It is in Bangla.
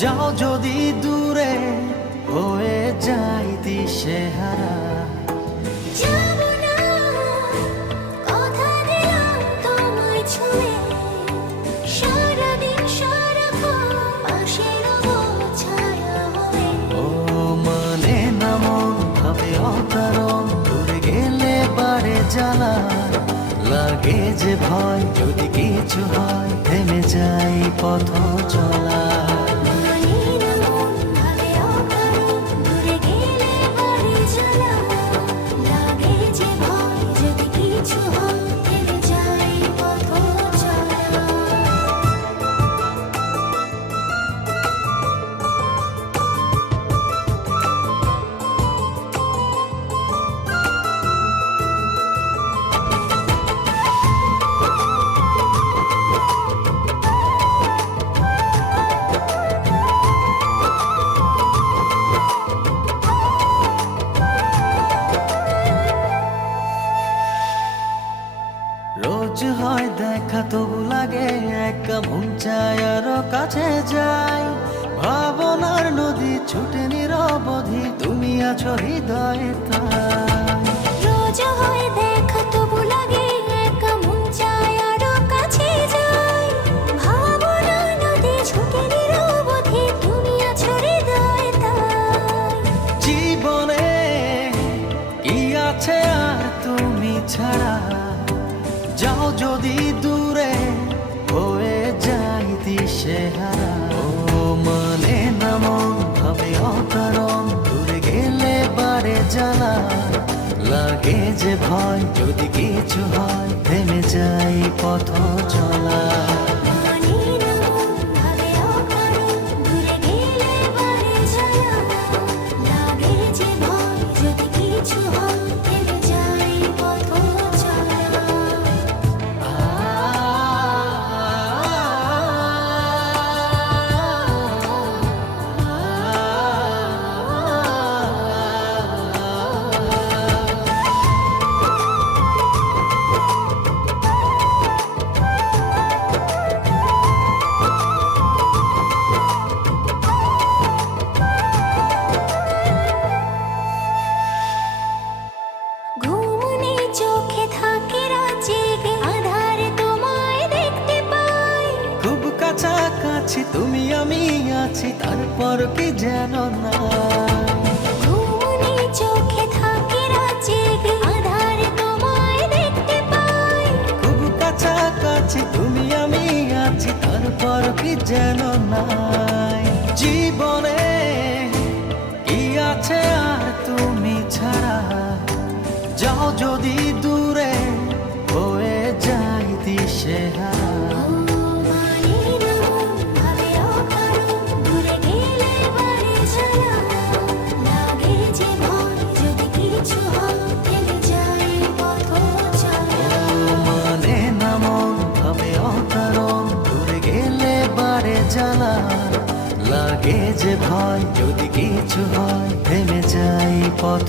যাও যদি দূরে হয়ে যাই দিশেহারা। যাব না, কথা দিলাম তোমায় ছুঁয়ে, সারাদিন সারাক্ষণ পাশে রবো ছায়া হয়ে। ও মানে না মন ভাবে অকারণ, দূরে গেলে বারে জ্বালা লাগে যে ভয়, যদি কিছু হয় থেমে যাই পথ চলা। রোজ হয় দেখা তবু লাগে একা, মন চায় আরো কাছে যাই। ভাবনার নদী ছুটে নিরবধি, তুমি আছো হৃদয়ে তাই। রোজ হয় দেখা তবু লাগে একা, মন চায় আরো কাছে যাই। ভাবনার নদী ছুটে নিরবধি, তুমি আছো হৃদয়ে তাই। জীবনে কি আছে আর তুমি ছাড়া, যাও যদি দূরে হয়ে যাই দিশেহারা। ও মানে না মন ভাবে অকারণ, দূরে গেলে বারে জ্বালা লাগে যে ভয়, যদি কিছু হয় থেমে যাই পথ চলা। চোখে থাকে রাত জেগে, আধারে তোমায় দেখতে পাই। খুব কাছাকাছি তুমি আমি আছি, তারপর কি যেন না। ঘুমনে চোখে থাকে রাত জেগে, আধারে তোমায় দেখতে পাই। খুব কাছাকাছি তুমি আমি আছি, তারপর কি যেন নাই। জীবনে কি আছে আর তুমি ছাড়া, যাও যদি দূরে হয়ে যাই দিশেহারা। মানে না মন ভাবে অকারণ, দূরে গেলে বারে জ্বালা লাগে যে ভয়, যদি কিছু হয় থেমে যাই পথ